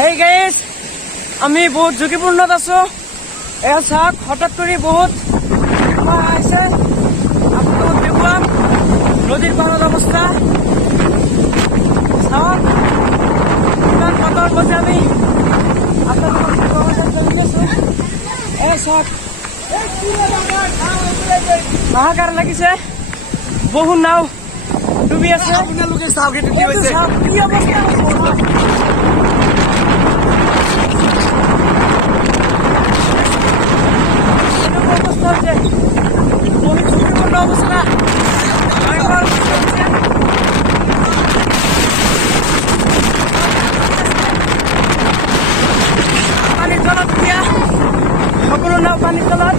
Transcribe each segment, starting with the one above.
Hey guys, আমি বহুত ঝুঁকিপূর্ণত আছো। এয়া চাওক, হঠাৎ করে বহুত আছে। আপনাদের দেখুন নদীর পাড়ের অবস্থা। চাওক ইমান বতর মধ্যে আমি আপনাদের চলে গেছো। এই চাওক হাহাকার লাগিছে, বহু নাও ডুবি আছে। আপোনালোকে চাওক এইটো কি হৈছে, কি অৱস্থা হৈছে, বহুত ঝুঁকিপূর্ণ অবস্থা। পানির তলত দিয়া সকলো নাও পানির তলত।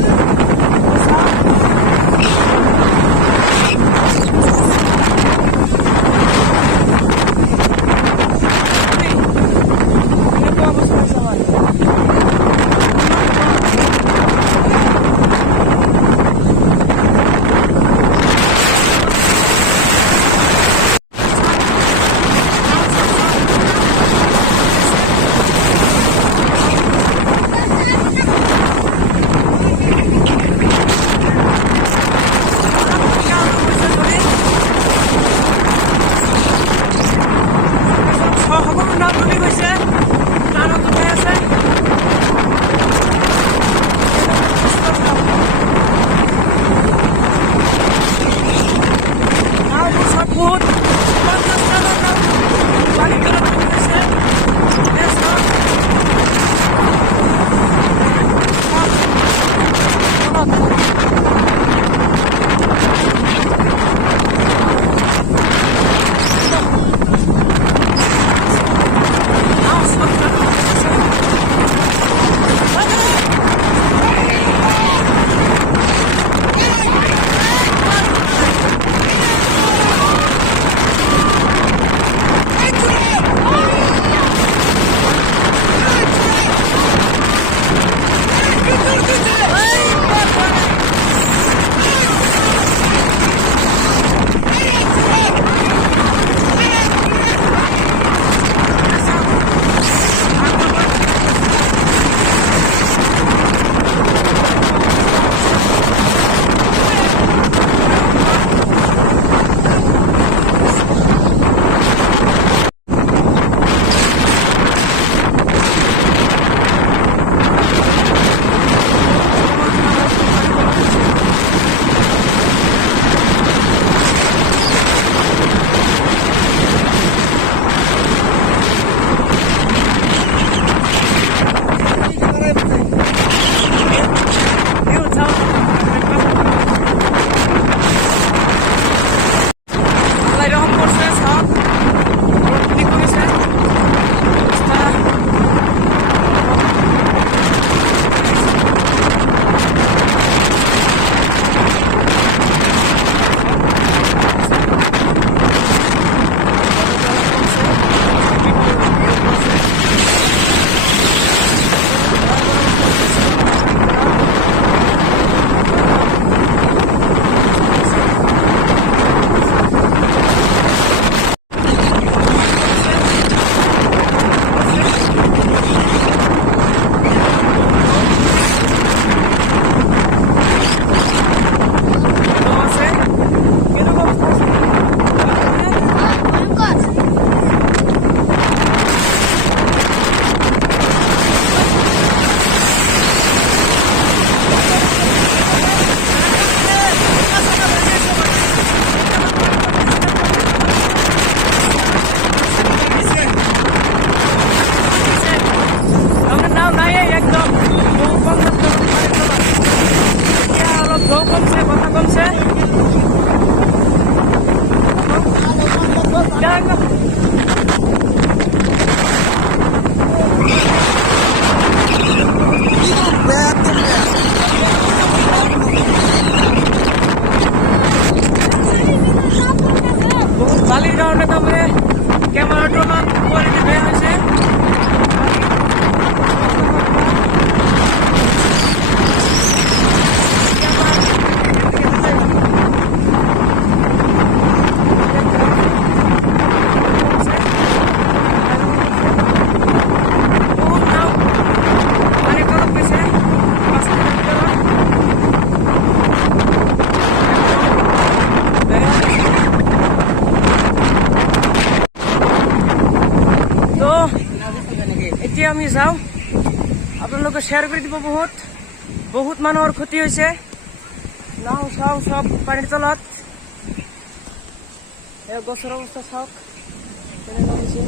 এতিয়া আমি যাওঁ, আপোনালোকে শ্বেয়াৰ কৰি দিব। বহুত মানুহৰ ক্ষতি হৈছে। নাও চাও সব পানীৰ তলত। গছৰ অৱস্থা চাওক কেনেকুৱা হৈছে।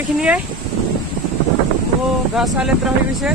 এইখিনিয়ে গা চা লেতেৰা হৈ গৈছে।